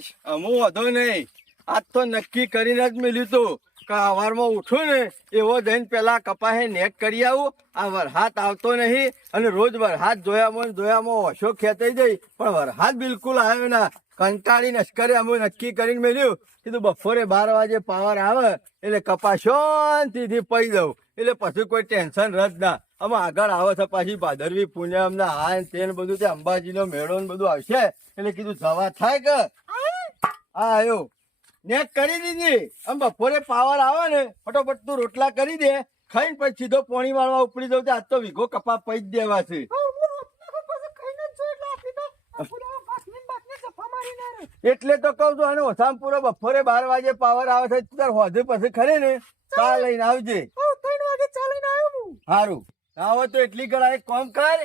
બસ હું વધો નહીં. આજ તો નક્કી કરીને જ મેલ્યું તું કે સવારમાં ઉઠું ને એવો જઈને પેલા કપાહે નેક કરી આવું. આ વરસાદ આવતો નહીં અને રોજ વરસાદ જોયામાં ઓછો ખેંચાઈ જાય, પણ વરસાદ બિલકુલ આવ્યો ના. કંટાળી નશ્કરે અમે નક્કી કરીને મેલ્યું, કીધું બપોરે 12 વાગે પાવર આવે એટલે કપા શાંતિથી પઈ દઉં, એટલે પછી કોઈ ટેન્શન રદ ના. અમે આગળ આવે છે પાછી ભાદરવી પૂનમ ના હાન તેન બધું, તે અંબાજીનો મેળો ને બધું આવશે એટલે કીધું જવા થાય કે હા આવ્યો નેક કરી દીધી. આમ બપોરે પાવર આવે ને ફટોફટ તું રોટલા કરી દે, ખાઈને પછી સીધો પોણી વાળવા ઉપડી દઉં. આજ તો વીઘો કપા પઈ જ દેવા છે. એટલે તો કઉ છું આને ઓછામાં પૂરો બપોરે 12 વાગે પાવર આવે છે, તાર હોજે પછી ખરે ને ચા લઈને આવજે. સારું આવો તો એટલી ઘણા એક કામ કર,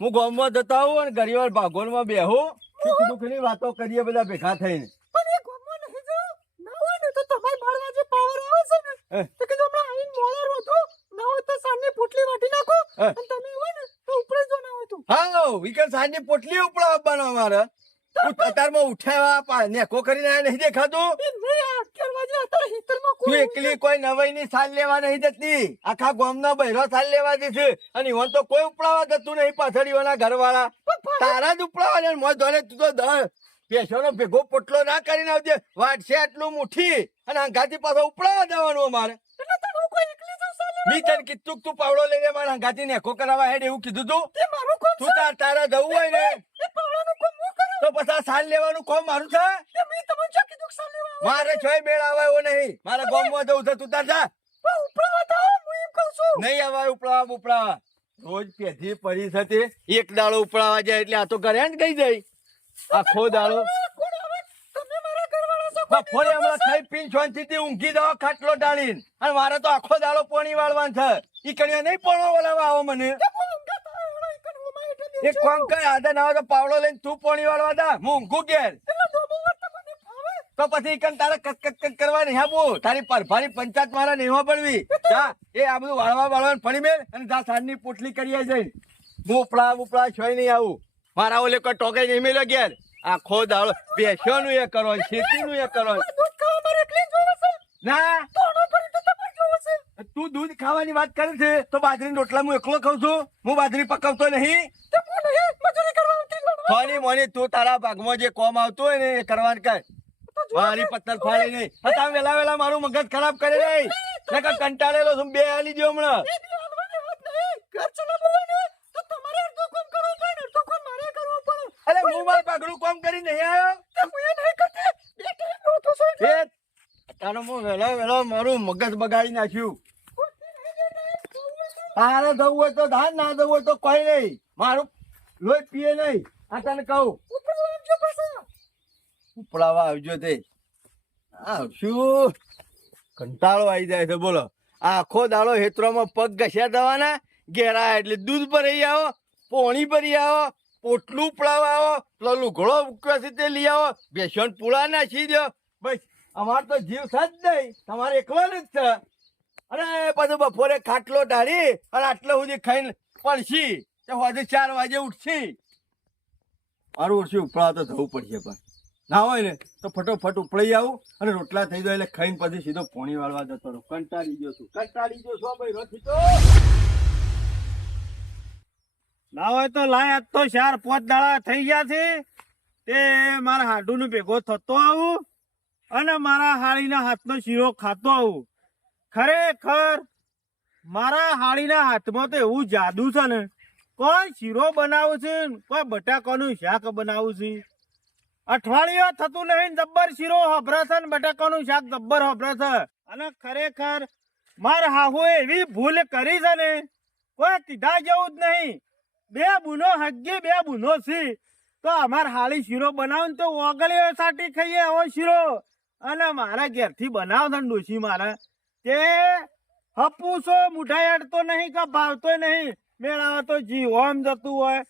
હું ગામમાં જતા આવું અને ઘડીવાર ભાગોળમાં બેહું, સુખ દુઃખ ની વાતો કરીએ બધા ભેગા થઈને. હા વિકલ સાંજની પોટલી ઉપડા આપવાનો અમારે. અત્યારમાં ઉઠાવા નેકો કરીને નહીં દેખાતું. તું એકલી કોઈ નવાઈ ની સાલ લેવા નહીં જતી, આખા ગામનો બહેરો સાલ લેવા જશે અને ઈવન તો કોઈ ઉપડાવા જતું નહીં. પાછળીઓના ઘરવાળા તારા જ ઉપડાવા મોજ ધોરે. તું તો પેશોનો ભેગો પોટલો ના કરીને આવજે. વાટશે આટલું મુઠ્ઠી અને અંગાથી પાછો ઉપડાવા જવાનું અમારે. મી તને કીધું તું પાવડો લઈને મારા અંગાથી નેકો કરાવવા હેડ એવું કીધું તું. તું તારા જવું હોય ને તો પછી સાલ લેવાનું કોમ મારું છે. મારે છોય મેળ આવે એવો નહીં, મારે ગામમાં જવું છે. તું તાર જા. નહીં આવે ઉપડાવા. રોજ પેધી પડી છે, એક દાડો ઉપડાવા જાય એટલે આ તો ઘરે જ ગઈ જાય આખો દાડો. બપોરે હમણાં ખાઈ પીને શાંતિથી ઊંઘી જાવ ખાટલો ડાળીને, અને મારે તો આખો દાડો પાણી વાળવાનું છે. ઈ કણિયા નહીં પાણવા બોલાવા આવો મને. એક કામ કર, આદા ના તો પાવડો લઈને તું પાણી વાળવા દા, હું ઊંઘું ઘેર. તો પછી કન તારે કક કરવા નહીં આપવું. તારી પરભારી પંચાયત મારા નહીં પડવી. જા એ આ બધું વાળવાનું ફણી મેલ અને જા સાંજની પોટલી કરીએ જઈને. હું ઉપડા છોય નહીં આવું. મારા ઓલે કોઈ ટોકે નહીં મેલ્યો ઘેર. આખો દાડો બેસ્યોનું એ કરો, ખેતીનું એ કરો. ના તું દૂધ ખાવાની વાત કરે છે તો બાજરીના રોટલા હું એકલો ખાઉં છું. હું બાજરી પકવતો નહીં. મોની તું તારા ભાગમાં જે કોમ આવતું હોય ને એ કરવાનું કર. મારી પત્તર ફાડી નહીં. તમે વેલા મારું મગજ ખરાબ કરે નહીં. કંટાળેલો છું. બે આલી દો હમણાં. અરે હું મારું પાઘડું કામ કરી નહીં આવ્યો. વેલા મારું મગજ બગાડી નાખ્યું. તારે જવું હોય તો ધાન, ના જવું હોય તો કોઈ નહીં. મારું લોહી પીએ નહીં. આ તને કહું ઉપડાવા આવજો તે. શું કંટાળો આવી જાય છે બોલો. આખો દાડો હેતરોમાં પગ ઘસ્યા દવાના, ઘેરા એટલે દૂધ ભરી આવો, પોણી ભરી આવો, પોટલું ઉપડાવા આવો, પેલો લુગડો મૂક્યો છે તે લઈ આવો, બેસન પૂળા નાખી દો. બસ અમારે તો જીવ છે જ નહીં, તમારે એકલાને જ છે. અરે પાછું બપોરે ખાટલો ઢાળી અને આટલો સુધી ખાઈને પડશી, હજુ 4 વાગે ઉઠશી. મારું ઉઠશી ઉપડાવા તો જવું પડશે, પણ ના હોય ને તો ફટોફટ ઉપડાઈ આવું અને રોટલા થઈ જાય એટલે ખાઈને પછી સીધો પોણી વાળવા જતો રહું. કંટાળી ગયો છું ભાઈ રોથી તો. ના હોય તો લાય, આજ તો 4-5 દાડા થઈ ગયા છે તે મારા હાડુનું ભેગો થતો આવું અને મારા હાળીના હાથનો શીરો ખાતો આવું. ખરેખર મારા હાળીના હાથમાં તો એવું જાદુ છે ને, કોઈ શીરો બનાવું છે, કોઈ બટાકાનું શાક બનાવું છે. અઠવાડિયું થતું નહીં, જબ્બર શીરો હભરા છે ને બટાકાનું શાક જબ્બર હભરા છે. અને ખરેખર મારા હાહુએ એવી ભૂલ કરી છે ને કોઈ કીધા જેવું જ નહીં. 2 બુનો હગ્ગે 2 બુનો છે તો અમાર હાળી શીરો બનાવું તો ઓગળીઓ સાટી ખાઈએ એવો શીરો. અને મારા ઘેરથી બનાવ છે ડોશી મારા તે હપુસો મુઠાઈ અડતો નહીં કે ભાવતો નહીં. મેળાવા તો જી ઓમ જતું હોય,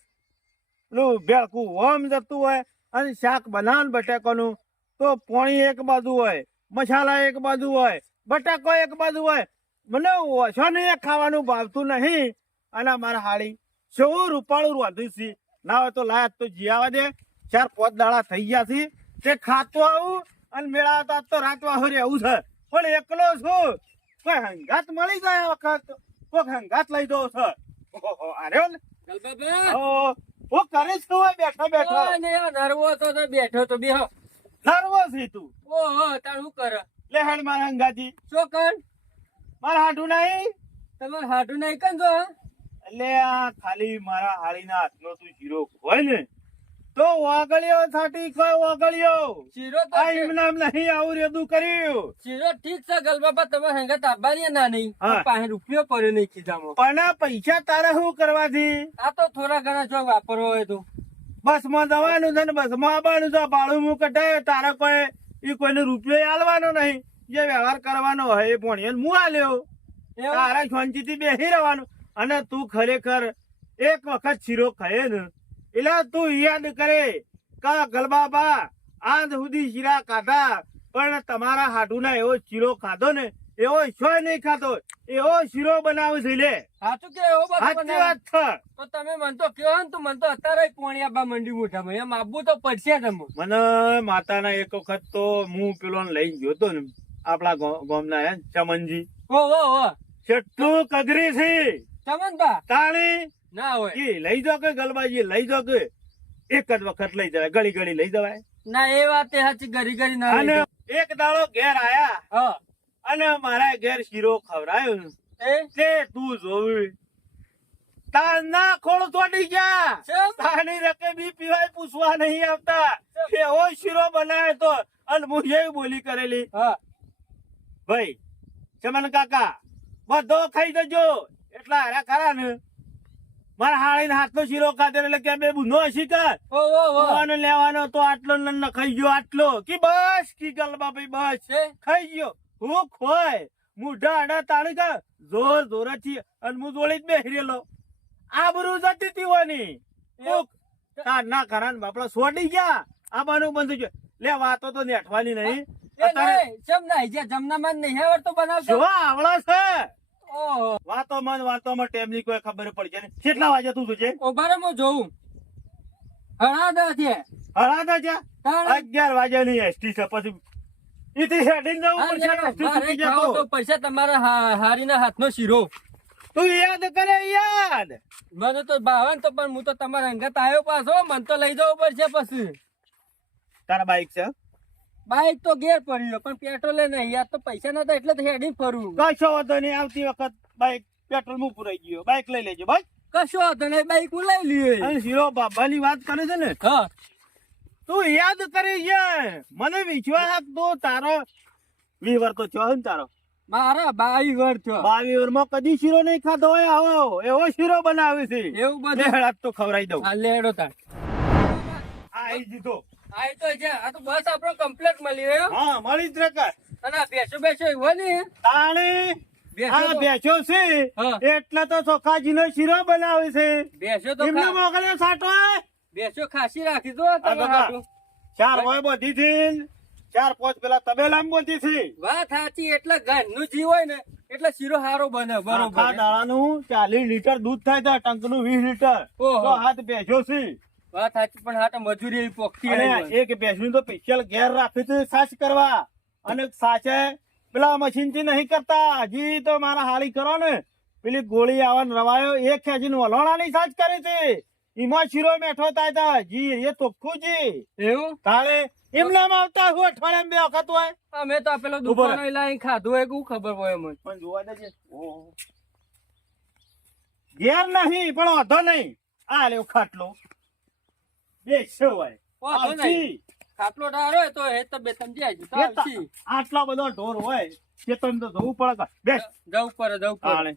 ભેળકું ઓમ જતું હોય, અને શાક બનાવ બટાકાનું તો પોણી એક બાજુ હોય, મસાલા એક બાજુ હોય, બટાકો એક બાજુ હોય. મને ઓછો નહીં ખાવાનું ભાવતું નહીં. અને મારા હાળી શું રૂપાળું રોધું છે. ના હોય તો લાયા તો જી આવવા દે. 4-5 દાડા થઈ ગયા છે તે ખાતો આવું અને મેળાવતા તો રાત વાહોરી આવું છે પણ એકલો છું કોઈ હંગાત મળી જાય આ વખત કોઈ હંગાત લઈ દો છે ઓહો, અરે ને ગલબાબા ઓ, હું કરીશ તું આ બેઠો બેઠો ઓય ને આ નરવો તો બેઠો તો બેહો નર્વસ છે તું ઓહો તાર શું કરે લે હેડ મારા હંગાજી શું કર મારા હાડું નહીં તમારે હાડું નહીં કન જો એટલે આ ખાલી મારા હાળીના હાથનો તું શીરો હોય ને તો વાગળ્યો થાટી કોઈ વાગળ્યો શીરો તો આ એમ નામ નહીં આવું રેદું કર્યું શીરો ઠીક છે ગલબાબા તમારે હંગાત આવવાની ના નહીં હા. પાસે રૂપિયો પડ્યો નહીં ખીજામાં પણ આ પૈસા તારે શું કરવાથી આ તો થોડા ઘણા જો વાપરવો હોય તો બસમાં જવાનું છે ને બસમાં આવવાનું છે ભાડું હું કઢાય તારે કોઈ ઈ કોઈને રૂપિયો આલવાનો નહીં જે વ્યવહાર કરવાનો હોય એ ભણ્યો હું આલ્યો એવું? તારે શાંતિથી બેસી રહેવાનું અને તું ખરેખર એક વખત શીરો ખાય ને એટલે તું યાદ કરે કા ગલબાબા આજ સુધી શીરા ખાધા પણ તમારા હાડુના એવો શીરો ખાધો ને એવો શોય નહીં ખાતો એવો શીરો બનાવે છે લે સાચું કે એવું બધું સાચી બનાવે? વાત છે તો તમે મન તો કયો ને તો મન તો અત્યારે પોણી આપવા મંડી મોઢામાં એમ આપવું તો પડશે તમે મને માતાના એક વખત તો હું પેલો લઈ ગયો તો ને આપણા ગામના હે ચમનજી ઓ કેટલું કગરી છે ચમનબા તાણી ના હોય ઈ લઈ જાઓ કે ગલબાજી લઈ જાઓ કે એક જ વખત લઈ જવાય ગળી ગળી લઈ જવાય ના એ વાત એ સાચી ઘરી ઘરી ના અને લઈ જાઓ. એક દાડો ઘેર આયા હા અને મારા ઘેર શીરો ખવડાયો ને એ તે તું જોવી તાર ના ખોળ તોડી ગયા ચમ? તાની રકેબી પીવાય પૂછવા નહીં આવતા એવો શીરો બનાવ્યો તો અને હું એવી બોલી કરેલી હા ભાઈ ચમન કાકા બધો ખાઈ જજો એટલા હારા ખરા ને મારા હાળીને હાથનો શીરો ખાધે એટલે કે બે બુનો શીખર ઓ ખાવાનો લેવાનો તો આટલો ન ખાઈ ગયો આટલો કે બસ કી ગલબા ભાઈ બસ છે? ખાઈ ગયો હું ખોય મુઢા આડા તાળી કા જોર જોરથી અને હું જોડી જ બેહી રહેલો આબરૂ જતી તીવાની કાર ના ખરા ને બાપડા છોડી ગયા આબાનું બંધ ગયો લે વાતો તો નેઠવાની નહીં એ નહીં ચમ નહીં જે જમનામાં નહીં આવડતો બનાવશો જો આવડો છે ઓહો વાતોમાં ટેમની કોઈ ખબર પડી જાય કેટલા વાગે તું જોજે ઉભા હું જોઉં હણા દા છે હળાદા જા તાણ. 11 વાગ્યાની એસટી છે પછી ઈથી હેડીને જવું હા, પડશે લેડો. એસટી મારે છૂટી ખાવો જતો. તો પૈસા તમારા હારીના હાથનો શીરો તું યાદ કરે યાદ મને તો ભાવે ને તો પણ હું તો તમારા અંગત આવ્યો પાછો મને તો લઈ જવું પડશે પછી તારા બાઈક છે બાઈક તો ઘેર પડ્યો પણ પેટ્રોલે નહીં યાર તો પૈસા નતા એટલે તો હેડી ફરવું કશો વાંધો નહીં આવતી વખત બાઈક પેટ્રોલ માં પુરાઈ ગયો બાઈક લઈ લેજો ભાઈ કશો હતો ને બાઈક હું લઈ લઈએ અને શીરો બાબાની વાત કરે છે ને હા તું યાદ કરી જાય મને વિશ્વાસ તો તારો 20 વર્ષ તો થયો ને તારો મારા 22 વર્ષ થયો 22 વર્ષમાં કદી શીરો નહીં ખાધો હોય આવો એવો શીરો બનાવે છે એવું બધું લે આજ તો ખવડાવી દઉં હા લેડો તાર આઈ દીધો આ તો છે આ તો બસ આપણો કમ્પ્લીટ મળી રહ્યો હા મળી જ રે અને આ બેસો એવો ને તાણી બેસો આ તો- બેસો છે હા. એટલે તો ચોખાજીનો શીરો બનાવે છે બેસો તો એમને ખા- મોકલ્યો સાટો બેસો ખાસી રાખી દો તમે બાબા. હાટું. 4 હોય બધી થી 4-5 પેલા તબેલામાં બધી થી વાત સાચી એટલે ઘરનું જીવ હોય ને એટલે શીરો હારો બને આખા બરોબર દાડાનું 40 લીટર દૂધ થાય છે ટંકનું 20 લીટર ઓહો. તો હાથ બેસો છે વાત સાચી પણ હા તો મજૂરી એવી પોખતી અને નહીં હોય. એક બેસનું તો સ્પેશિયલ ઘેર રાખી છે સાચ કરવા અને સાચે પેલા મશીન થી નહીં કરતા હજી તો મારા હાળી કરો ને પેલી ગોળી આવવાનો રવાયો એક ખેંચીને વલોણાની સાચ કરે છે એમાં શીરો મેઠો થાય તા જી એ ચોખ્ખું જી એવું તાળે એમનામાં આવતા હું અઠવાડિયામાં 2 વખત હોય અમે તો આ પેલો ઉભો રહે. દુકાનો લાઈન ખાધું હોય કે ખબર હોય મને પણ જોવા દેજે ઓહો. ઘેર નહીં પણ વાંધો નહીં આ લેવ ખાટલો બેસો હોય વાંધો નહીં. આવશી. ખાટલો ડાર હોય તો એ તો બે સમજી આવજો તો એ તો આવશી. આટલો બધો ઢોર હોય કે તમને તો જોવું પડે કે બેસ જવું પડે તાણે.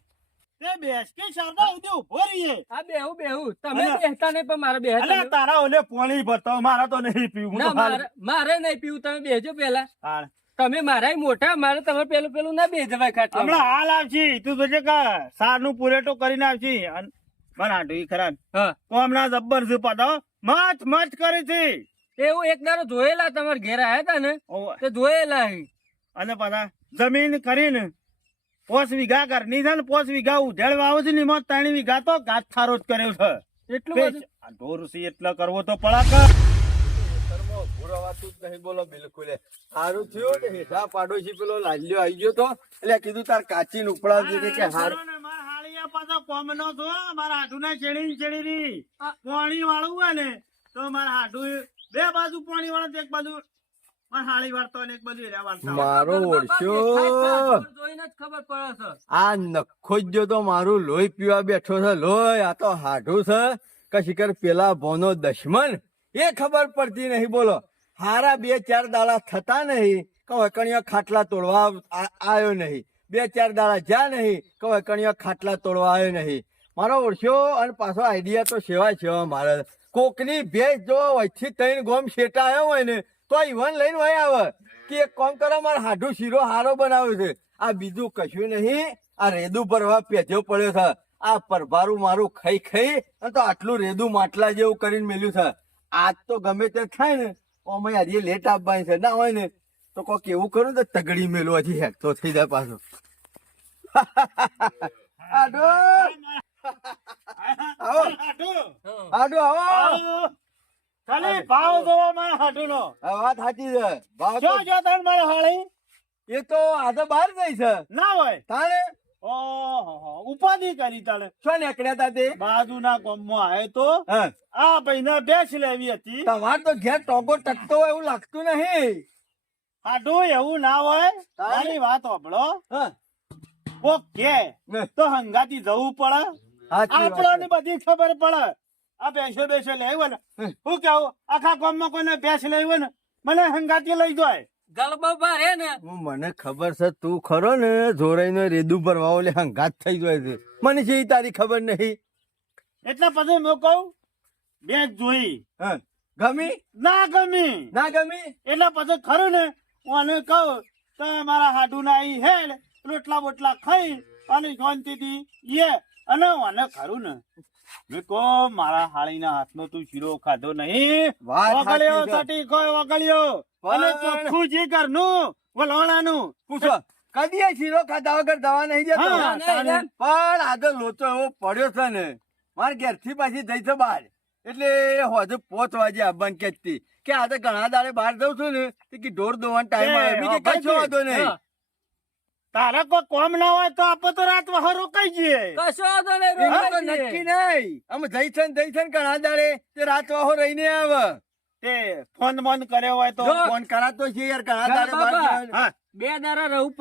તે બેસ કે શારદા ઉદે ઉભો રહીએ હા બેહું તમે અલા. બેસતા નહીં પણ મારે બેસતા અલ્યા નહીં. તારા ઓલે પાણી ભરતો મારા તો નહીં પીવું હું ના તો હાલ- મારે નહીં પીવું તમે બેસજો પેલા તાણે. તમે મારા મોટા મારે તમે પેલું ના બે જવાય ખાટલા હમણાં હાલ આવશી તું જોજે કે સારનું પૂરેટો કરીને આવશી અને મને આટલું ઈ ખરા હા તો હમણાં જબ્બર છે પાછો મત મત કરી છે એવું એક દાડો જોયેલા તમારા ઘેર આયા તા ને ઓવે. તે જોયેલા હી. અને પાછા જમીન કરીને 5 વીઘા ઘરની છે ને 5 વીઘા ઉધેડ વાવો છે ને એમાં 3 વીઘા તો ઘાત થારો જ કર્યો છે એટલું બધું આ ઢોર છે એટલે કરવો તો પડા ઉરાવાતું જ નહીં બોલો બિલકુલ. હારું થયું ને હેઠા પાડોશી પેલો લાલ્યો આવી ગયો તો એટલે કીધું તાર કાચી ઉપડાવતી હતી કે હાર ને મારા હાળીયા પાછો કોમનો છો મારા હાડુના ચેડી પાણી વાળું હોય ને તો મારા હાડુ બે બાજુ પાણી વાળો એક બાજુ મારા હાળી વાળતો ને એક બાજુ એરા વાળતો મારો ઓળશો જોઈને જ ખબર પડે છે. આ નખો જ જો તો મારું લોહી પીવા બેઠો છે. લોહી આ તો હાડું છે કે શિખર પેલા ભોનો દશમન એ ખબર પડતી નહીં બોલો. હારા 2-4 દાડા થતા નહીં કે વકણીઓ ખાટલા તોડવા આવ્યો નહીં. 2-4 દાડા જ્યાં નહીં કે વકણીઓ ખાટલા તોડવા આવ્યો નહીં. મારો ઓળશો અને પાછો આઈડિયા તો સેવા મારે. કોકની ભેજ જો વચ્ચે 3 ગોમ શેટા આવ્યો હોય ને તો ઈવન લઈને વહી આવે કે એક કામ કરો મારે હાડું શીરો હારો બનાવ્યો છે. આ બીજું કશું નહીં. આ રેદું ભરવા પેજો પડ્યો છે. આ પરભારું મારું ખાઈ અને તો આટલું રેદું માટલા જેવું કરીને મેલ્યું છે. આજ તો ગમે તે થાય ને અમે આજે લેટ આપવાની છે. ના હોય ને તો કોક એવું કરું તો તગડી મેલું હજી હેકતો થઈ જાય પાછો. આડો આવો આડો આવો. ખાલી ભાવ જોવા મારા હાડુનો આ વાત સાચી છે. ભાવ જો તો જો તને મારા હાળી એ તો આ તો બહાર ગઈ છે. ના હોય તાણે ઓહો ઉપાધિ કરી તાણે શું નીકળ્યા તા તે? બાજુના ગામમાં આવે તો હા આ ભાઈને બેસ લેવી હતી તમાર તો ઘેર ટોકો ટકતો હોય એવું લાગતું નહીં. હાડું એવું ના હોય તારી વાત સાંભળો હા કોક કે ને. તો હંગાતી જવું પડે સાચી વાત આપણને છે. બધી ખબર પડે આ બેસો લેવો ને હું કેવું આખા ગામમાં કોઈને બેસ લેવો ને મને હંગાતી લઈ જાય ગલબા ભારે ને મને ખબર છે તું ખરો ને જોરાઈને રેદું ભરવા ઓલે હંગાત થઈ જાય છે. મને છે ઈ તારી ખબર નહીં. એટલે પછી મેં કહું બેસ જોઈ હા ગમી ના ગમી ના ગમી એટલે પછી ખરું ને હું આને કહું તો મારા હાડુ ના ઈ હેડ રોટલા બોટલા ખાઈ અને શાંતિથી યે અને આને ખરું ને મેં કહો મારા હાળીના હાથનો તું શીરો ખાધો નહીં વાત સાચી વગળ્યો છે. સટી કોઈ વગળ્યો અને પણ- ચોખ્ખું જે ઘરનું વલોણાનું પૂછો કદી એ શીરો ખાધા વગર દવા નહીં જતો? હા, તાને. પણ આ તો લોચો એવો પડ્યો છે ને મારે ઘેરથી પાછી જઈ છે બહાર એટલે હોજે 5 વાગે આવવાનું કહેતી કે આ તો ઘણા દાડે બહાર જઉં છું ને તો કે ઢોર દોવાનો ટાઈમ આવે. બીજે કશો વાંધો નહીં. હા. તારે કોઈ કોમ ના હોય તો આપણે તો રાત વહર રોકાઈ જઈએ કશો વાંધો નહીં, એનું તો રોકાઈ જઈએ. નક્કી નહીં. અમે જઈ છે ને ઘણા દાડે તે રાત વાહો રહીને આવે. તે ફોન બોન કર્યો હોય તો જો. ફોન કરાતો છે યાર ઘણા ઘર દાડે બહાર બાબા. જવાનું. હા 2 દાડા રહેવું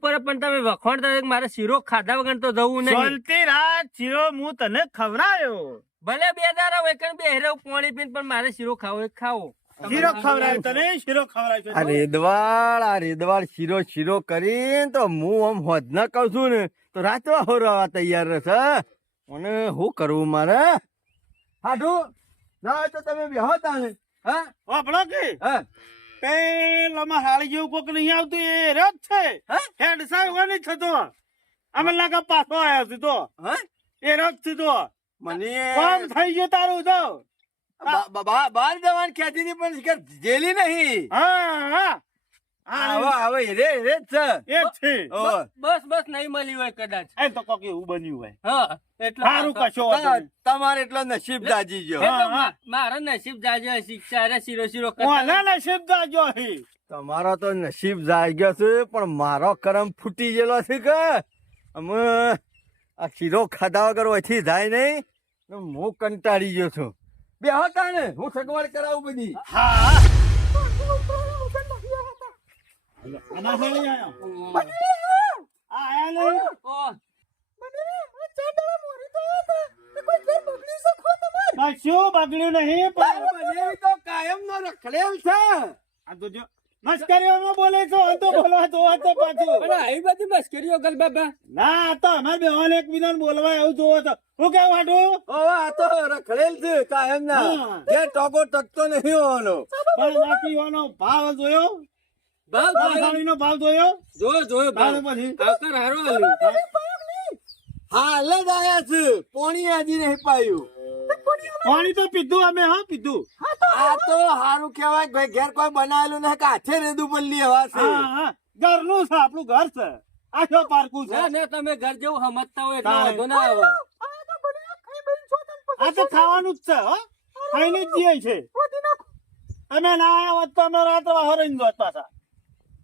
પડે પણ તમે વખોણતા હતા કે મારે શીરો ખાધા વગર તો જવું નહીં. ચાલતી રાત શીરો હું તને ખવડાયો ભલે 2 દાડા વેકણ બે હેરવ પાણી પીને પણ મારે શીરો ખાવો એ ખાવો. શીરો ખવડાયો તને શીરો ખવડાયો આ રેદવાળ શીરો કરીને તો હું આમ હોજ ના કહું છું ને તો રાત વાહો રહેવા તૈયાર રહેશે. મને શું કરવું મારે? હાડું ના હોય તો તમે બેહો તાને. હા વાપડો કે હા પેલામાં હાળી જેવું કોક નહીં આવતું એ રથ છે હા? હેડ સાહેબ નહીં થતો અમે લાગે પાછો આવ્યો છે તો હા એ રથ છે તો મને કામ થઈ ગયું તારું તો બહાર જવાની ખ્યાતિ ની પણ શિકાર જેલી નહીં. હા હા આવે રે જ છે. એ જ છે ઓહો. બસ નહીં મળી હોય કદાચ. એ તો કોક એવું બન્યું હોય હા એટલે સારું કશો વાંધો નહીં. તમારે એટલો નસીબ દાજી ગયો. એટલે હા. મારા નસીબ જાજે શિક્ષા રે શીરો કરતા ઓના નસીબ દાજો હે તમારો તો નસીબ જાગ્યો છે પણ મારો કરમ ફૂટી ગયેલો છે કે અમે આ શીરો ખાધા વગર ઓછી જાય નહીં ને હું કંટાળી ગયો છું. બે હતા ને હું સગવડ કરાવું બધી. હા આના હાળી આયો આ આયા ને ઓહ, કશું બગડ્યું નહીં પણ મને તો કાયમ નો રખડેલ છે. આ તો જો મસ્કરીઓમાં બોલે છો આ તો બોલવા તો આ તો પાછું પણ આવી બધી મસ્કરીઓ ગલ બાબા. ના આ તો અમારે બેવાને એકબીજાને બોલવા એવું જોવો તો હું કેવું હાટું ઓ આ તો રખડેલ છે કાયમ ના. હા. જે ટોકો ટકતો નહીં હોવાનો. પણ બાકી એનો ભાવ જોયો ભાવ જોયો? સાડીનો ભાવ જોયો જોયો ભાવ. ભાવ પછી આવકાર હારો આલ્યો. હાલ જ આયા છે પોણી આજી નહીં પાયું. પાણી તો પીધું અમે હા પીધું આ તો સારું કેવાય કે ભાઈ ઘેર કોઈ બનાવેલું નહીં કે હાથે રેદું પલ્લી હવા છે. હા હા ઘરનું છે આપણું ઘર છે આખો પારકું છે ના તમે ઘર જેવું સમજતા હોય એટલે તારે. વાંધો ના આવે. આ તો ખાવાનું જ છે હો ખાઈને જ જીએ છે અમે ના આયા હોત તો અમે રાત્રે બહાર રહીને જોત પાછા.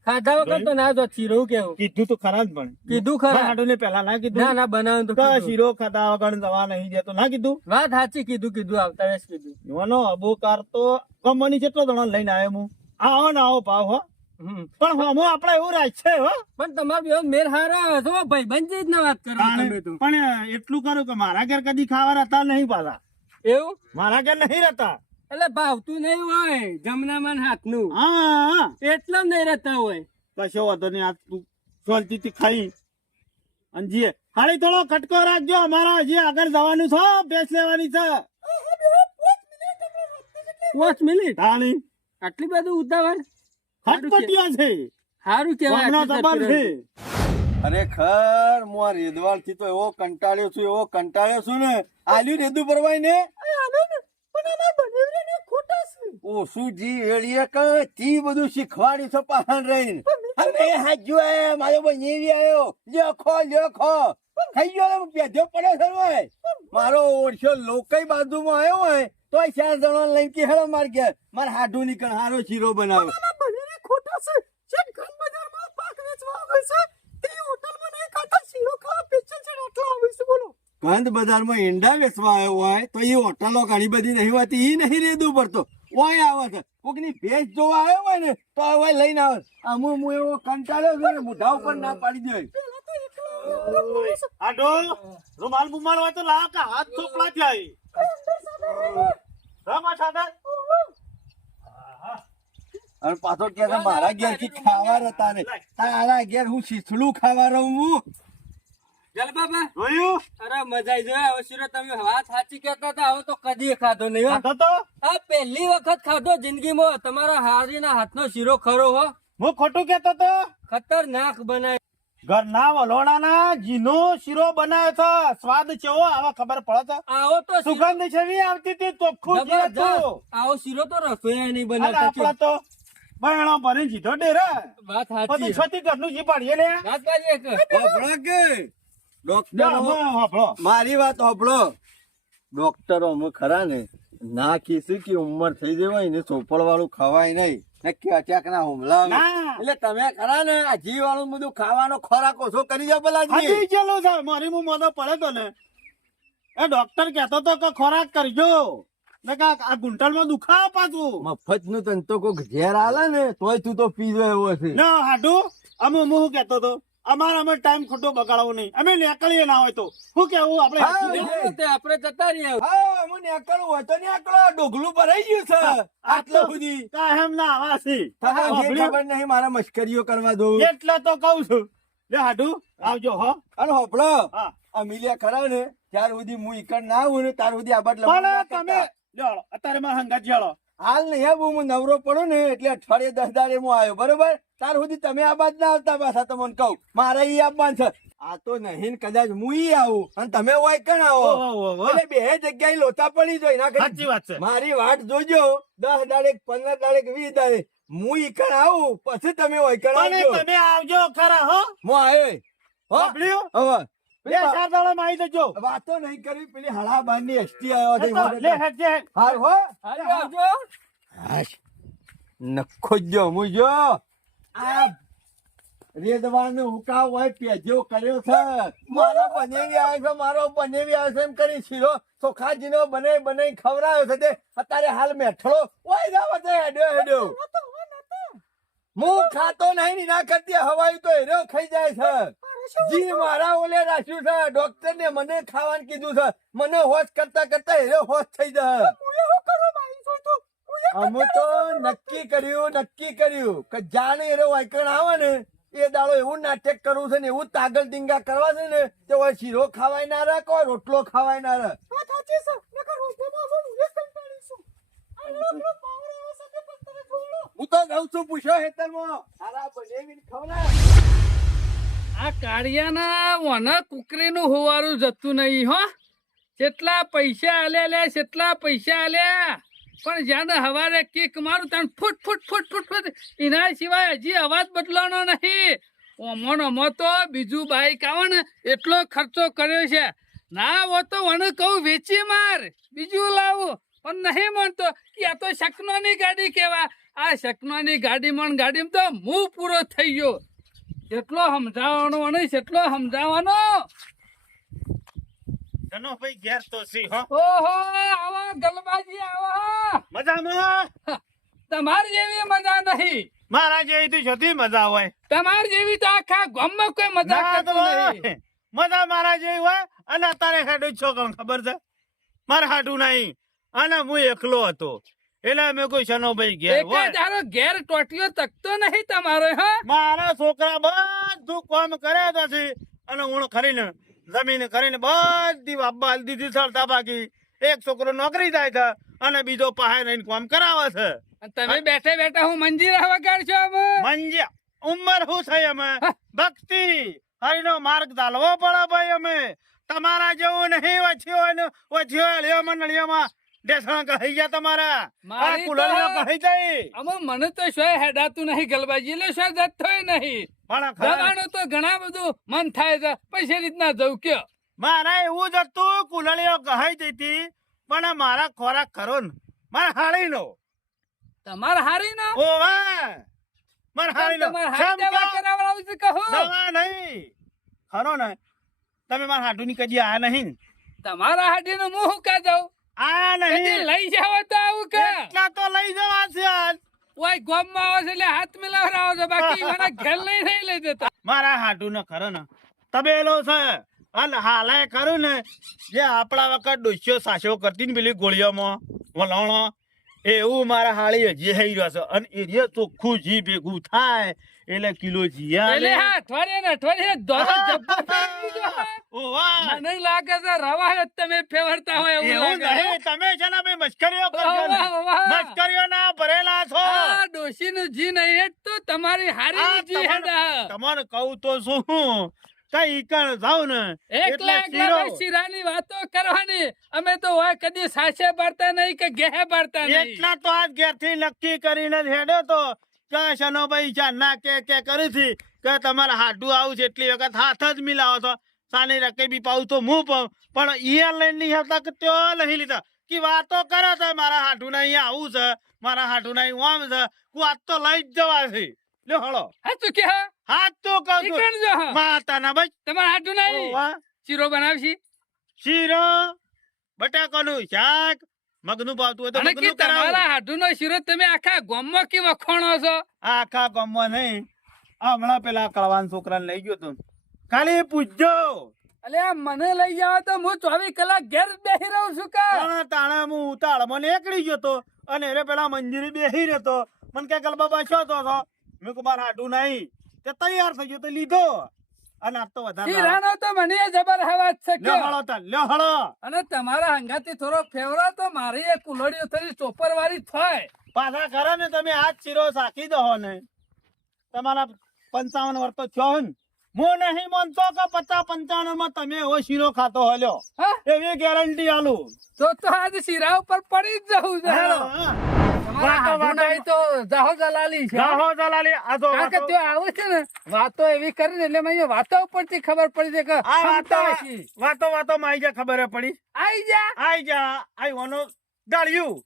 ખાધા વગર તો ના જો શીરો કેવું કીધું તો ખરા જ પણ. કીધું ખરા હાડુને પહેલા ના કીધું. ના ના બનાવું તો કે કીધું. શીરો ખાધા વગર દવા નહીં દેતો ના કીધું. વાત સાચી કીધું આવતા વેસ કીધું એવાનો અબોકાર તો ગમવાની કેટલો જણો લઈને આવ્યો હું. આવો ને આવો ભાવ હો. પણ હું આપણે એવું રાખ છે હો. પણ તમારો બેવ મેર હારા છો ભાઈ બંજી જ ના વાત કરો તમે તો પણ એટલું કરું કે મારા ઘેર કદી ખાવા રહેતા નહીં પાછા. એવું મારા ઘેર નહીં રહેતા. એટલે ભાવતું નહીં હોય જમનામાં હાથનું હા એટલો જ નહીં રહેતા હોય કશો વાંધો નહીં. આ તું શાંતિથી ખાઈ અને જીએ. હાલી થોડો ખટકો રાખજો, અમારા હજી આગળ જવાનું છે, ભેંસ લેવાની છે. 5 મિનિટ હાલી આટલી બધું ઉતાવળ ખટપટિયા છે. સારું કેવાય વાગના આટલી જબર છે. ઝડપી ખરેખર હું આ રેદવાળ થી તો એવો કંટાળ્યો છું ને. આલ્યું રેદું પરવાય ને ઓછું જી એળીએ કે તી બધું શીખવાડી છે પાહન રહીને. હવે હાથ જોયા મારો બનેવી આવ્યો લેખો થઈ ગયો ને પેધ્યો પડ્યો છે ભાઈ. મારો ઓળશો લોકઈ બાજુમાં આવ્યો હોય તો 4 જણા લઈને કે હેડો માર ઘેર મારે હાડું નીકળ હારો શીરો બનાવે. કંદ બજારમાં ઈંડા વેચવા આવ્યો હોય તો એ હોટલો ઘણી બધી નહીં હોતી એ નહીં રેદું પડતો ઓય આવે છે. કોકની ભેંસ જોવા આવ્યો હોય ને તો હવે લઈને આવે. હું એવો કંટાળ્યો છું ને મોઢા ઉપર ના પાડી દે. આડો રૂમાલ બુમાલ હોય તો લાવ કે હાથ ચોપડા જાય. રમા સાદા અને પાછો કે છે મારા ઘેર થી ખાવા રહેતા ને તારા ઘેર હું શીથડું ખાવા રહું હું. ચાલ બાબા જોયું અરે મજા આવી જાય હવે શીરો તમે વાત સાચી કહેતા હતા હવે તો કદી ખાધો નહીં હો. ખાધો તો આ પહેલી વખત ખાધો જિંદગીમાં તમારા હારીના હાથનો શીરો ખરો હો હું ખોટું કેતો તો. ખતરનાક બનાય ઘરના વલોણાના જીનો શીરો બનાવ્યો છે. સ્વાદ કેવો આવા ખબર પડે છે. આવો તો શીરો- સુગંધ છેવી આવતી હતી ચોખ્ખું ઘી જબરજસ્ત. હતું. આવો શીરો તો રસોઈયા નહીં અને બનાવતા આપડા તો બહેણો ભરી જીધો ડેરે વાત પછી સાચી છતી ઘરનું જી પાડીએ લે. વાત કરી એક હોભળો કે ડોક્ટરો મારી વાત હોભળો. ડોક્ટરો અમે ખરા ને ના કીધું કે ઉંમર થઈ જવાય ને ચોપડ વાળું ખવાય નહીં નક્કી અટેક ના હુમલા આવે. ના. એટલે તમે ખરા ને આ ઘી વાળું બધું ખાવાનો ખોરાક ઓછો કરી જાવ પેલાજી. હજી ચેલો છે મારી હું મોઢો પડે તો ને એ ડોક્ટર કહેતો તો કે ખોરાક કરજો ને કાક આ ગુંટલમાં દુખાવ પાછું. મફત નું તને તો કોક ઝેર આલે ને તોય તું તો પીજો એવો છે. ના હાડું અમે હું કહેતો તો અમારે અમે ટાઈમ ખોટો બગાડવો નહીં. અમે નીકળીએ ના હોય તો શું કેવું હા, આપણે તે આપણે જતા રહીએ હા હું નેકળું હોય તો નેકળો. ડોગલું ભરાઈ ગયું છે આટલો સુધી. કાયમ ના આવા છે. તમારે જે ખબર નહીં મારા મશ્કરીઓ કરવા દઉં. એટલે તો કઉ છું લે હાડું આવજો હો. અને હોપળો હા અમીલિયા ખરા ને ત્યાર સુધી હું ઈકડ ના આવું ને ત્યાર સુધી આ બાદ પણ તમે લ્યો અત્યારે મારા હંગાત ચાલો હાલ નહીં આવું હું નવરો પડું ને એટલે અઠવાડિયે 10 દાડે હું આવ્યો બરોબર. ત્યાર સુધી તમે આ બાદ ના આવતા પાછા તમને કહું મારે ઈ આવવાનું છે. આ તો નહીં ને કદાચ હું ઈ આવું અને તમે હોય કણ આવો ઓહો. એટલે બે જગ્યાએ લોચા પડી જાય ના સાચી કરી. વાત છે. મારી વાટ જોજો 10 દાડે 15 દાડે 20 દાડે હું ઈ કણ આવું પછી તમે હોય કણ પણ આવજો. તમે આવજો ખરા હો. હું આવ્યો હો સાંભળ્યું? હવે બે ચાર દાડામાં આવી જજો. વાતો નહીં કરવી પેલી હળાબાર ની એસટી આવ્યો લે હેડજે હેડ. હાલ હો હાલો આવજો હાશ નખો જો હું જો આ રેદવાનો હુકાવ હોય પેજો કર્યો છે. મારો બનેવી આવે છે એમ કરી શીરો ચોખાજીનો બનાવી ખવડાવ્યો છે તે અત્યારે હાલ મેઠળો ઓય જાવ છે હેડ્યો હું ખાતો નહીં ની ના કરતી હવાયું તો હેરો ખાઈ જાય છે. જી મારા ઓલે રાખ્યું છે ડોક્ટર ને મને ખાવાનું કીધું છે. મને હોશ કરતા કરતા હેરો હોશ થઈ જાય. અમે તો નક્કી કર્યું કે જાણે એરો વાયકણ આવે ને એ દાડો એવું નાટક કરવું છે ને એવું તાગલ ડીંગા કરવા છે ને તે હોય શીરો ખાવાય ના રહે કોઈ રોટલો ખાવાય ના રહે. હું તો જઉં છું પૂછ્યો હેતરમાં સારા બનેવીને ખવડાવ. આ કાળિયાના વના કુકરીનું હોવારું જતું નહીં હો. કેટલા પૈસા આલ્યા કેટલા પૈસા આલ્યા પણ જ્યાં હવારે કેક મારું ત્યાં ફૂટ ફૂટ ફૂટ ફૂટ ફૂટ એના સિવાય હજી અવાજ બદલાનો નહીં. ઓમો તો બીજું બાઈક આવે ને એટલો ખર્ચો કર્યો છે. ના હો તો વને કહું વેચી માર બીજું લાવું પણ નહીં માનતો કે આ તો શકનોની ગાડી કહેવાય. આ શકનોની ગાડીમાં તો હું પૂરો થઈ ગયો. જેટલો સમજાવવાનો અને જેટલો સમજાવવાનો. ધનો ભાઈ ઘેર તો સી હો. ઓહો, આવો ગલબાજી આવો. મજામાં? તમારી જેવી મજા નહીં. મારા જેવી તો જતી મજા હોય. તમારી જેવી તો આખા ગામમાં કોઈ મજા ના તો કરતું નહીં. હોય. મજા મારા જેવી હોય અને અત્યારે હેડો છો કોણ ખબર છે? મારે હાડું નહીં અને હું એકલો હતો એટલે મેં કોઈ શનો ભાઈ ઘેર એક હોય. જ હારો ઘેર ટોટીઓ તકતો નહીં તમારો. હા, મારા છોકરા બધું કામ કરે તો છે અને હું ખરીને જમીન કરીને બધી વાપા હાલ દીધી સરતા બાકી એક છોકરો નોકરી જાય છે અને બીજો પાસે રહીને કામ કરાવે છે. અને તમે બેઠા બેઠા હું મંજીરા વગાડશો અમે. મંજ્યા ઉંમર શું છે અમે ભક્તિ હરિનો માર્ગ ચાલવો પડે ભાઈ. અમે તમારા જેવું નહીં વચ્યો મંડળીઓમાં ડેસણ કહી ગયા તમારા આ મારી તો- કુલડીઓ કહી જાય અમે મને તો શોય હેડાતું નહીં ગલબાજી, એટલે શોય જથ્થોય નહીં. પણ ખરા જવાનું તો ઘણા બધું મન થાય છે, પછી એ રીતના જવું કયો. મારા એવું જ હતું કુલડીઓ કહી જતી પણ મારા ખોરાક ખરો ને મારા હાળીનો તમારે હારી ના ઓવા મારા હાળીનો તમારે હારી દવા કરાવડાવું છે કહો. દવા નહીં ખરો ને તમે મારા હાડુની કદી આ નહીં ને? તમારા હાડી નું હું કા જાઉં? આ કદી નહીં લઈ જાવ તો આવું કે એટલા તો લઈ જવા છે આજ. ઓય ગોમ માં આવો છે એટલે હાથ મિલાવરાવો છો, બાકી મારા ઘર નહીં લઈ જતા. મારા હાડું ને ખરો ને તબેલો છે અને હાલે ખરું ને જે આપણા વખત ડોસ્યો સાસો કરતી ને પેલી ગોળીઓમાં વલણો એવું મારા હાળી હજી થઈ રહ્યો છે અને એ ચોખ્ખું જી ભેગું થાય એટલે કિલો જીયા એટલે હા, અઠવાડિયે ને અઠવાડિયે દોરો જબ્બો થઈ ગયો છે. ઓવા મને લાગે છે રવા જ તમે ફેવરતા હોય એવું એવું લાગે છે. નહીં તમે છે ને ભાઈ મસ્કરીઓ કરશો ને. વાહ, વાહ. મસ્કરીઓ ના ભરેલા છો આ ડોશીનું જી નહીં હેડ તો તમારી હારી આ જી હેડા. તમારે કહું તો શું કઈ કણ જાવ ને એકલા એકલા ભાઈ શીરાની વાતો કરવાની. અમે તો હોય કદી સાસે બારતા નહીં કે ગેહે બારતા નહીં. એટલા તો આજ ઘેરથી નક્કી કરીને જ હેડ્યો તો કે શનોભાઈ ના કે કરી હતી કે તમારે હાડું આવું છે એટલી વખત હાથ જ મિલાવો છો સાની રકે બી પાઉં તો હું પાઉં પણ ઈ લઈને નહીં આવતા કે ત્યો નહીં લીધા કે વાતો કરો છો મારા હાડું ના અહીંયા આવું છે મારા હાડું ના અહીં આમ છે હું આજ તો લઈ જ જવા છે લ્યો હળો હા તું કે હા હાથ તો કહું છું ઈકણ જો હા. માતાના ભાઈ તમારે હાટું નહીં વાહ શીરો બનાવશી શીરો બટાકાનું શાક મગનું ભાવતું હોય તો અને કે મગનું કરાવું તમારા હાટુનો શીરો તમે આખા ગામમાં કેમ વખોણો છો? આખા ગામમાં નહીં હમણાં પેલા કળવાન છોકરાને લઈ ગયો તો ખાલી પૂછજો અલ્યા મને લઈ જાવ તો હું 24 કલાક ઘેર જ બેસી રહું છું કા. પણ તાણે હું ઉતાળમાં નીકળી ગયો તો અને રે પેલા મંજીરી બેસી રહ્યો તો મને કે ગલબા બાશો તો મેં કહું મારે હાડું નહીં તે તૈયાર થઈ ગયો તો લીધો અને આજ તો વધારે શીરાનો તો મને જબર હવાજ છે લ્યો કયો. હળો તાર લ્યો હળો અને તમારા હંગાથી થોડો ફેવરો તો મારી એ કુલડીઓ થોડી ચોપર વાળી થાય. પાછા ખરા ને તમે આજ શીરો સાકી દો ને તમારા 55 વર્ષ તો થયો ને હું નહીં માનતો કે 50-55 માં તમે એવો શીરો ખાતો હલ્યો હા? એવી ગેરંટી આલું તો આજ શીરા ઉપર પડી જ જવું છે. હેલો. તમારા હાડું નહીં તો જાહો જલાલી છે. જાહો દલાલી આ તો કારણ કે વાતો- ત્યાં આવે છે ને વાતો એવી કરીને એટલે મને વાતો ઉપરથી ખબર પડી છે કે આ વાતો સંતાશી. વાતો માં આઈ જા ખબર પડી આઈ જા. આઈ જા આઈ વાનો ગાળ્યું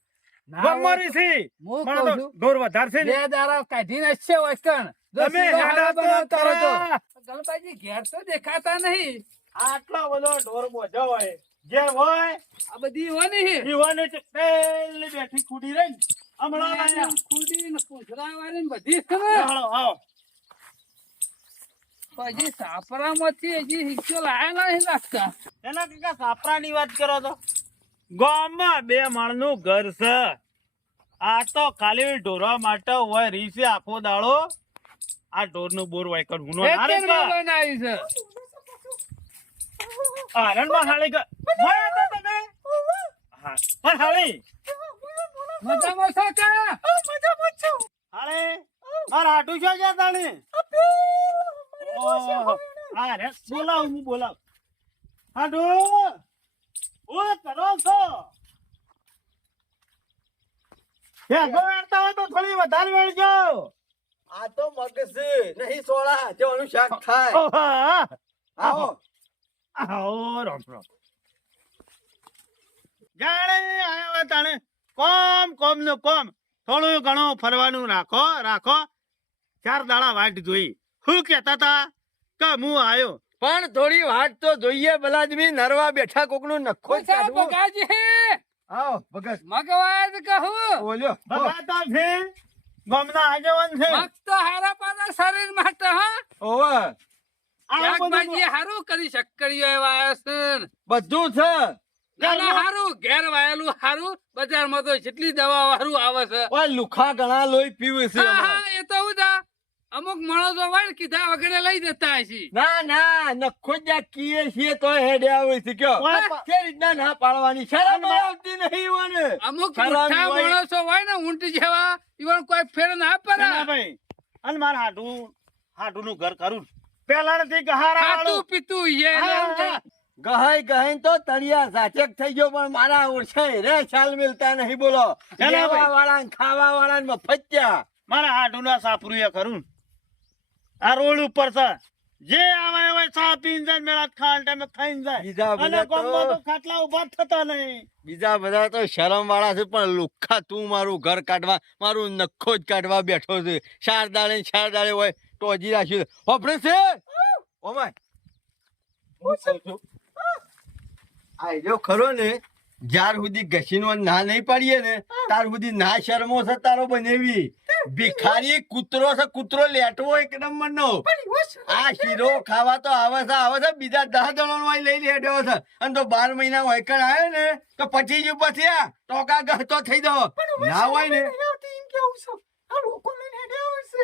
ના હોય ગમરી છે હું મને કહું તો છું, ઢોર વધારે છે ને બે દાડા કાઢીને છે વૈકણ. જો તમે શીરો હેડા હારા તો બનાવતા રહો તો. ખરા. ગણપાજી ઘેર તો દેખાતા નહીં. આટલો બધો ઢોર બોજો હોય જે હોય આ બધી હોની ઈવાનો છે પેલી બેઠી ખુડી રહી ને. હમણાં આયા. ખુદી ને પૂંછડા વાળી ને બધી છે ને. હાલો, આવો. હજી સાપરામાંથી હજી હિસ્સો લાયા નહીં લાગતા. એના કાકા સાપરાની વાત કરો તો ગામમાં 2 માળનું ઘર છે આ તો ખાલી ઢોરવા માટે હોય રીસે આખો દાડો આ ઢોરનું બોર હોય કર હુનો એક નારે જ બનાવી છે. આરણમાં હાળી હોય તો તમે હા પણ હાળી મજામાં છો કા? હાળી મારા હાટુ છો ગયા તાણી ઓહો આ રે બોલાવ હું બોલાવ હાટુ ઓ કરો છો ભેગો વેણતા હોય તો થોડી વધારે વેણજો આ તો મગજ નહીં સોળા જેવાનું શાક થાય. ઓહા આવો આવો રામ રામ જાણે આયા હોય તાણે કોમ નું કોમ થોડું ઘણું ફરવાનું રાખો 4 દાડા વાટ જોઈ શું કેતા તા કે હું આયો પણ થોડી વાત તો જોઈએ બલાદમી નરવા બેઠા કોકનું નખો જ સાહેબ કાઢવો. બગાજી આવો ભગત મગવાજ કહું બોલ્યો બગાતા છે ગામના આગેવાન છે મગ તો હારા પાના શરીર માટે હા ઓવે આ બધું શાકભાજી હારું કરી શક્કરીઓ એવા આવ્યા છે ને. બધું છે નાના હારું ઘેર વાયેલું હારું બજારમાં તો જેટલી દવા વાળું આવે છે ઓય લુખા ઘણા લોહી પીવે છે હા અમારે. હા એ તો હું તા અમુક માણસો હોય ને કીધા વગર લઈ જતા હશે ના નખો જ આ કીએ છીએ તો હેડે આવે છે કયો ઓય કે રીતના ના પાડવાની શરમ આવતી નહીં ઈવોને. અમુક શરમ મોટા હોય. માણસો હોય ને ઊંટ જેવા ઈવન કોઈ ફેર ના પડે ભાઈ અને મારા હાડું નું ઘર કરું પેલાથી ગહારા ખાતું વાળું પીતું યે ગહાઈ તો તળિયા સાચેક થઈ ગયો પણ મારા ઓછે રે ચાલ મિલતા નહીં બોલો ચાલો ભાઈ. લેવા વાળા ને ખાવા વાળા ને મફત્યા મારા હાડું ના સાપરું એ કરું આ રોડ ઉપર છે જે આવે હોય ચા પીને જાય મેળા ખાવા ટાઈમે ખાઈને જાય બીજા અને બધા ગામમાં તો તો ખાટલા ઉભા જ થતા નહીં બીજા બધા તો શરમ વાળા છે પણ લુખા તું મારું ઘર કાઢવા મારું નખો જ કાઢવા બેઠો છે 4 દાડે હોય તો હજી રાખ્યું હોભળે છે ઓમાય હું કહું છું આ જો ખરો ને જ્યાર સુધી ઘસીનો ના નહીં પાડીએ ને તાર સુધી ના શરમો છે તારો બનેવી ભિખારી કૂતરો છે કૂતરો લેટવો એક નંબર નો આ શીરો ખાવા તો આવે છે બીજા 10 જણો લઈ લેડ્યો છે અને તો 12 મહિના વૈકણ આવ્યો ને તો પછી જ પછી આ ટોકા ગહતો થઈ દો ના હોય ને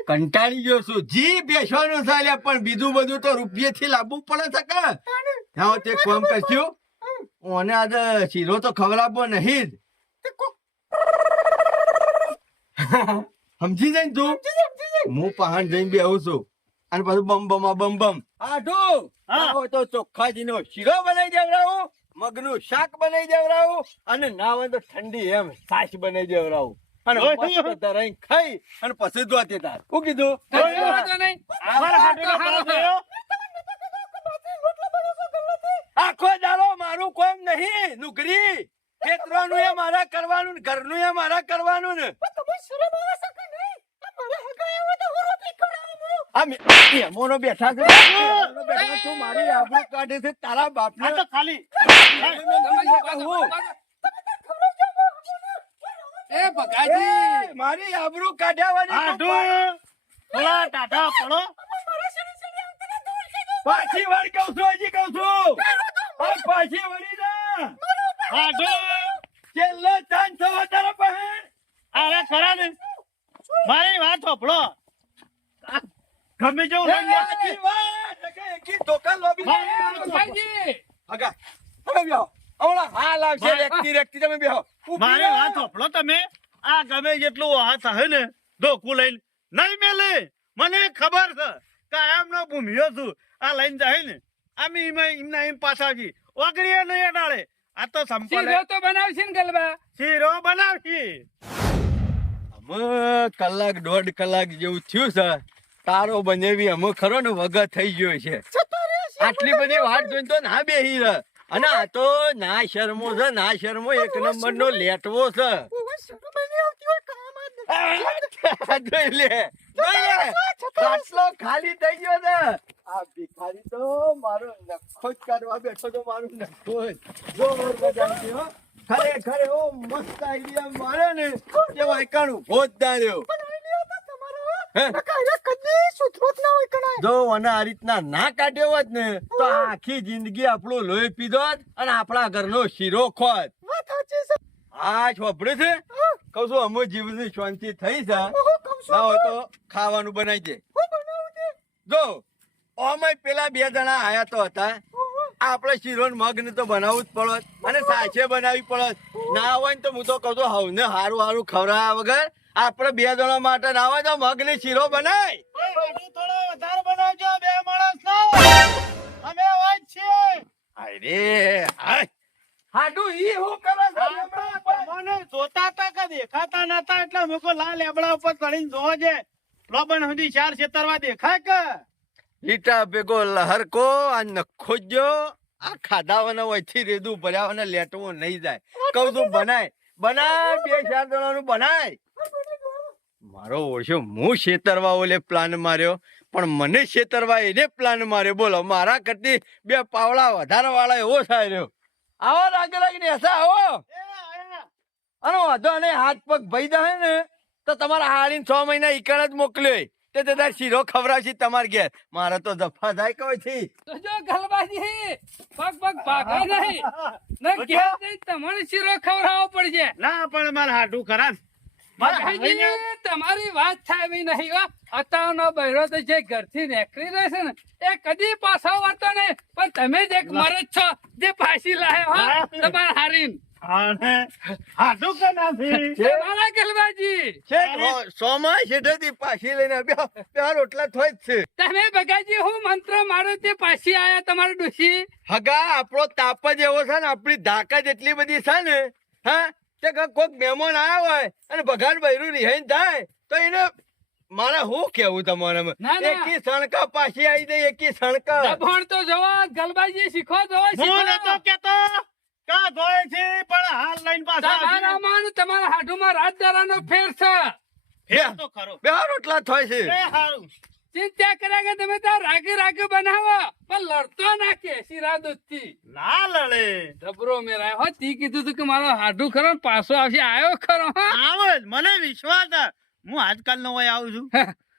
કંટાળી ગયો છું જી બેસવાનું છે અલ્યા, પણ બીજું બધું તો રૂપિયેથી લાવવું પડે છે કે હા તે કોમ કરશું ઓને આજે શીરો તો ખવડાવવો નહીં જ સમજી જાય ને તું હું પહાણ જઈને બેહું છું અને પાછું બમ આઠું હા. આવો તો ચોખ્ખાજીનો શીરો બનાવી દેવડાવું મગનું શાક બનાવી દેવડાવું અને ના હોય તો ઠંડી એમ છાશ બનાવી દેવડાવું અને ઓય. મસ્ત ધરાઈને ખાઈ અને પછી ધોતી તાર શું કીધું મારા હાડું નો પાસ થયો. આખો દાડો મારું કોમ નહીં નુકરી ખેતરોનું એ મારા કરવાનું ને ઘરનું એ મારા કરવાનું ને આ મેમોનો બેઠા છે મેમોનો બેઠા તું મારી આબરૂ કાઢે છે તારા બાપને આ તો ખાલી એ બગાજી મારી આબરૂ કાઢ્યાવાની હાડું થોડા ટાટા પડો પાછી વાર કહું છું હજી કહું છું પાછી વળી ના હાડું છેલ્લો ચાન્સ થવા તારા બહેન અરે ખરા ને મારી વાત હોપડો ગમે જેવું લઈ લો. પાછી વાર કે એકી ધોકા લોબી બગાજી હગા તમે બેહો હમણાં હાલ આવશે રેકતી તમે બેહો મારી વાત હોપડો તમે આ ગમે જેટલું હાથ હે ને ધોકું લઈને નહીં મેલે મને ખબર છે કાયમ નો ભૂમ્યો છું આ લઈને જાય ને આમ એમના એમ પાછા જી ઓગળીએ નહીં અડાડે આ તો સંપલ શીરો તો બનાવશે ને ગલબા શીરો બનાવશી અમે કલાક 1.5 કલાક જેવું થયું છે તારો બનેવી અમે ખરો ને વગર થઈ ગયો છે આટલી બધી વાત જોઈને તો ના બેહી રહે અને આ તો ના શરમો છે ના શરમો એક નંબર નો લેટવો છે જોઈ લે ખાટલો ખાલી થઈ ગયો છે આ ભિખારી તો મારો નખો જ કાઢવા બેઠો તો મારું નખો જ જોર બજાવતી હો ખરેખર એવો મસ્ત આઈડિયા મારે ને કે વાયકાણું ભોજ દાર્યો જો અને આ રીતના ના કાઢ્યો હોત ને તો આખી જિંદગી આપણો લોહી પીધો હોત અને આપણા ઘરનો શીરો ખોત આ છોપડે છે કઉ છું અમો જીવની શાંતિ થઈ છે ના હોય તો ખાવાનું બનાવી દે જો ઓમય પેલા 2 જણા આયા તો હતા આપણે શીરો ને મગ ને તો બનાવવું જ પડત અને સાચે બનાવી પડત ના હોય ને તો હું તો કહું છું હવને હારું ખવડાવ્યા વગર આપણે 2 જણા માટે ના હોય તો મગ ને શીરો બનાય થોડો વધારે બનાવજો 2 માણસ ના અમે વાત છીએ અરે હાય હાડું ઈ હું કરે છે હમણાં? મને જોતા તા કે દેખાતા નતા એટલે મુકો લાલ લેબડા ઉપર ચડીને જોવો છે લોબન સુધી 4 છેતરવા દેખાય કે લીટા ભેગો લહરકો આ નખોજો આ ખાધાવાના વયથી રેદું ભર્યાવાના લેટવો નહીં જાય કહું છું બનાય બનાય 2-4 જણાનું બનાય. મારો ઓળખ્યો હું છેતરવા ઓલે પ્લાન માર્યો, પણ મને છેતરવા એને પ્લાન માર્યો. બોલો, મારા કરતી 2 પાવડા વધારે વાળા એવો થાય રહ્યો. આવો રાગે ને એસા આવો. અરે વાંધો નહીં, હાથ પગ ભઈ દે ને તો તમારા હાડીને 6 મહિના ઈકણ જ મોકલ્યો. તે તાર શીરો ખવડાવશે તમારે ઘેર. મારે તો જફા થાય કોઈ થી. તો જો ગલબાજી પગ ભાગા નહીં ને ઘેર જઈ તમારે શીરો ખવડાવવો પડશે. ના પણ મારા હાડું ખરાબ. બગાજી, તમારી વાત થાય એવી નહીં હો. અત્યારનો બૈરો તો જે ઘરથી નીકળી રહેશે ને એ કદી પાછો વળતો નહીં, પણ તમે જ એક મરદ છો જે પાછી લાયો હો તમારા હારીન. હાડું કે નથી તમારા ગલબાજી સોમાં શેઠેથી પાછી લઈને બે રોટલા થોય જ છે. તમે બગાજી હું મંત્ર મારો તે પાછી આયા તમારા ડોશી. હગા આપણો તાપ જ એવો છે ને, આપણી ધાકા જ એટલી બધી છે ને. હા, તે કોઈક મહેમાન આવ્યા હોય અને ભગાન બૈરું રિહાઈને થાય તો એને મારે શું કેવું તમારે? ના, ના. એકી સણકા પાછી આવી દે, એકી સણકા. દભણ તો જોવો ગલબાજી, શીખો જોવો હું નતો કેતો કા ધોય છે પણ હાલ લઈને પાછા તમારામાં તમારા હાડુમાં રાજદારાનો ફેર છે. તો ખરો બે રોટલા થોય છે. એ હારું ચિંતા કર્યા કે તમે ત્યાં રાગે બનાવો, પણ લડતો ના કે શીરા દૂધથી. ના લડે ડબરો મેરાય હો. તી કીધું તું કે મારો હાડું ખરો ને પાછો આવશે, આવ્યો ખરો. આવે મને વિશ્વાસ છે. હું આજકાલ નો વય આવું છું.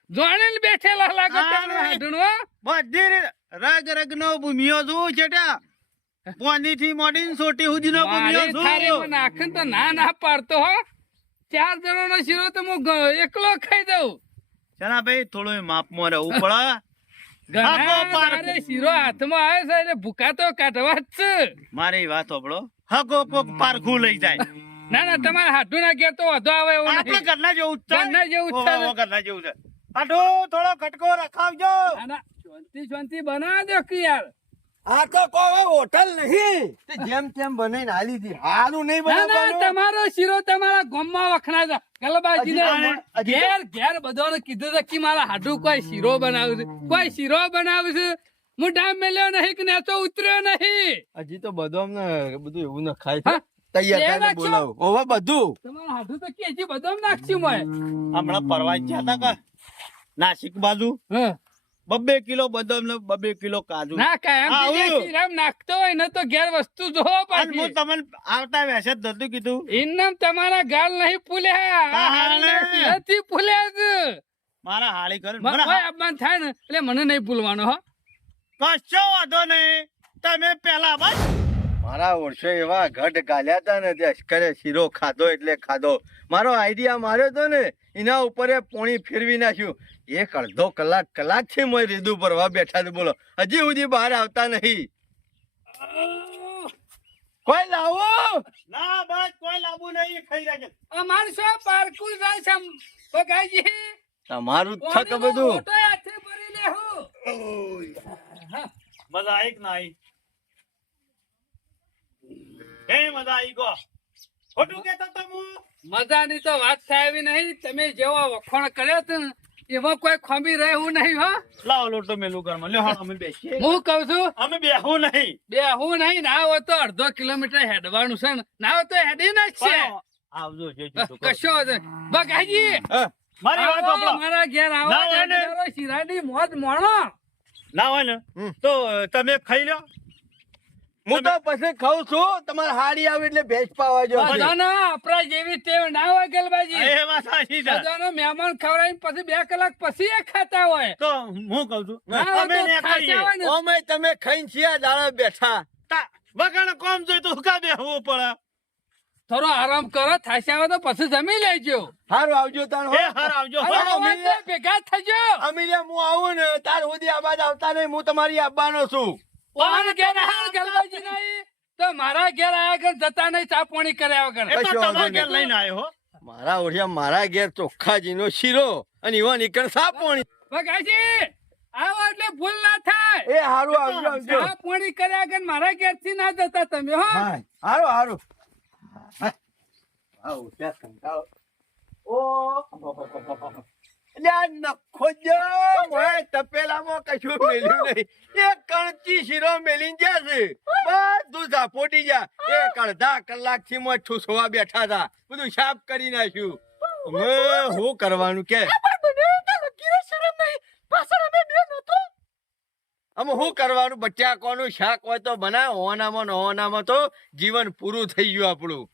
જોડેલ બેઠેલા લાગો તમે હાડું. બધી રગ રગ નો ભૂમિયો છું છેટા. પોની થી મોડીને સોટી સુધી નો ભૂમિયો મારી થાળીમાં છું. નાખીને તો ના પાડતો હો. 4 જણાનો શીરો તો હું એકલો ખાઈ દઉં. ચલા ભાઈ થોડું માપમાં રહેવું પડે. ઘણા હાકો પારખું. તારે શીરો હાથમાં આવે છે એટલે ભૂકા તો કાઢવા જ છે. મારી વાત હોબળો. હકો કોક પારખું લઈ જાય. ના તમારા હાડું ના ઘેર તો વધુ આવે એવું આપણે નથી. ઘરના જેવું જ છે. ઘરના જેવું જ છે. ઓહો, ઘરના જેવું છે. આટલું થોડો કટકો રખાવજો. ના, ના, શાંતિ બનાવ દો કે યાર. આ તો કોઈ હોટલ નહીં, તે જેમ તેમ બનાવીને હાલી હતી. હારું નહીં ના, ના, બનાવવાનું. તમારો શીરો તમારા ગામમાં વખણાય છે. ગલબાજીને હજી- ઘેર બધાને કીધું છે કે મારા હાડું કોઈ શીરો બનાવે છે, કોઈ શીરો બનાવે છે. હું ડામ મેલ્યો નહીં કે નેચો ઉતર્યો નહીં. હજી તો બધું બધું એવું ન ખાય હા? છે. તૈયાર એ થઈને નાખશો? બોલાવો. ઓવા બધું તમારા હાડું તો કે હજી બધું નાખશું મેં. હમણાં પરવા ગયા હતા કે નાસિક બાજુ હા. 2 કિલો બદામ ને 2 કિલો કાજુ. ના કાંઈ હા, એમ જે આવું. શીરામ નાખતો હોય ને તો ઘેર વસ્તુ જોવો અને હું પાછી. તમને આવતા વેસે જ નતું કીધું. ઇન્નમ તમારા ગાલ નહીં ફૂલ્યા, આ હાડીના શીરાથી ફૂલ્યા છે. મારા હાળી કરે મને કોઈ અપમાન થાય ને એટલે મને નહીં ભૂલવાનો હો. કશો વાંધો નહીં. તમે પેલા બસ મારા વર્ષો એવા ઘટ ગાલ્યા હતા ને, તે અશ્કરે શીરો ખાધો એટલે ખાધો. મારો આઈડિયા માર્યો તો ને, એના ઉપર એ પોણી ફેરવી નાખ્યું. 1-1.5 કલાક થી મોય રીદુ ભરવા બેઠા છે. બોલો, હજી સુધી બહાર આવતા નહીં. કોઈ લાવો. ના બસ કોઈ લાવવું નહીં. ખાઈ રાખે અમાર શું પારકું જાય છે બગાજી. તમારું જ છે કે બધું. ઓટો હાથે ભરી લેહું. મજા આવી કે ના આવી? એ મજા આવી ગો. ખોટું કેતો તો હું. મજાની તો વાત થાય એવી નહીં. તમે જેવો વખોણ કર્યો હતો ને એમાં કોઈ ખોમી રહેવું નહીં હો. લાવો લોટો મેલું ઘરમાં. લ્યો હાલો અમે બેસીએ. હું કઉ છું અમે બેહવું નહીં. બે હું નહીં, ના હોય તો 1/2 કિલોમીટર હેડવાનું છે ને, ના હોય તો હેડી ના જ છે. આવજો જે જોતું કરો. કશો વાંધો નહીં. બગાજી હા, મારી વાત આવો, સાંભળો. મારા ઘેર આવો. ના હોય ને. તારો શીરાની મોજ માણો. ના હોય ને તો તમે ખાઈ લો. હું તો પછી ખાઉં છું. તમારે હાડી આવે એટલે ભેજ પાવા જો. બધાનો આપણા જેવી ટેવ ના હોય ગલબાજી. એ વાત સાચી છે. બધાનો મહેમાન ખવડાવીને પછી 2 કલાક પછી એ ખાતા હોય. તો હું કહું છું ના હોય અમે તો ને ખાતા ખાઈએ. હોય ને. ઓમે તમે ખાઈને છીએ દાડા બેઠા. વગર કોમ જોઈ તો હુકા બેહવું પડે. થોડો આરામ કરો, થાશે આવે તો પછી જમી લેજો. હારું આવજો તાણ. એ હાર આવજો. અરે આવો તો ભેગા થજો. અમીરે હું આવું ને તાર સુધી આ બાદ આવતા નહીં. હું તમારી આવવાનો છું. ઓન ઘેર આયા ગલબાજી નહીં તો મારા ઘેર આયા વગર જતા નહીં, ચા પાણી કર્યા વગર. એ તો કશો વાંધો તમારા ઘેર નહીં. લઈને આવ્યો હો. મારા ઓઢિયા મારા ઘેર ચોખ્ખાજીનો શીરો અને ઈવા નીકળ સાપોણી. બગાજી આવો એટલે ભૂલ ના થાય. એ હારું આવજો આવજો. ચા પાણી કર્યા વગર મારા ઘેર થી ના જતા તમે હો. હા, હારું હારું. હા, ઉઠ્યા કંટાળો. ઓ એટલે આ નખો જ મોય તપેલામાં કશું મેલ્યું નહીં. એક કણચી શીરો મેલીને ગયા છે. બધું ઝાપોટી ગયા. એક અડધા કલાકથી મોય ઠૂસવા બેઠા હતા. બધું સાફ કરી નાખ્યું. હવે શું કરવાનું કે અમે શું કરવાનું? બટાકાનું શાક હોય તો બનાવ. ઓનામાં ને ઓનામાં તો જીવન પૂરું થઈ ગયું આપણું.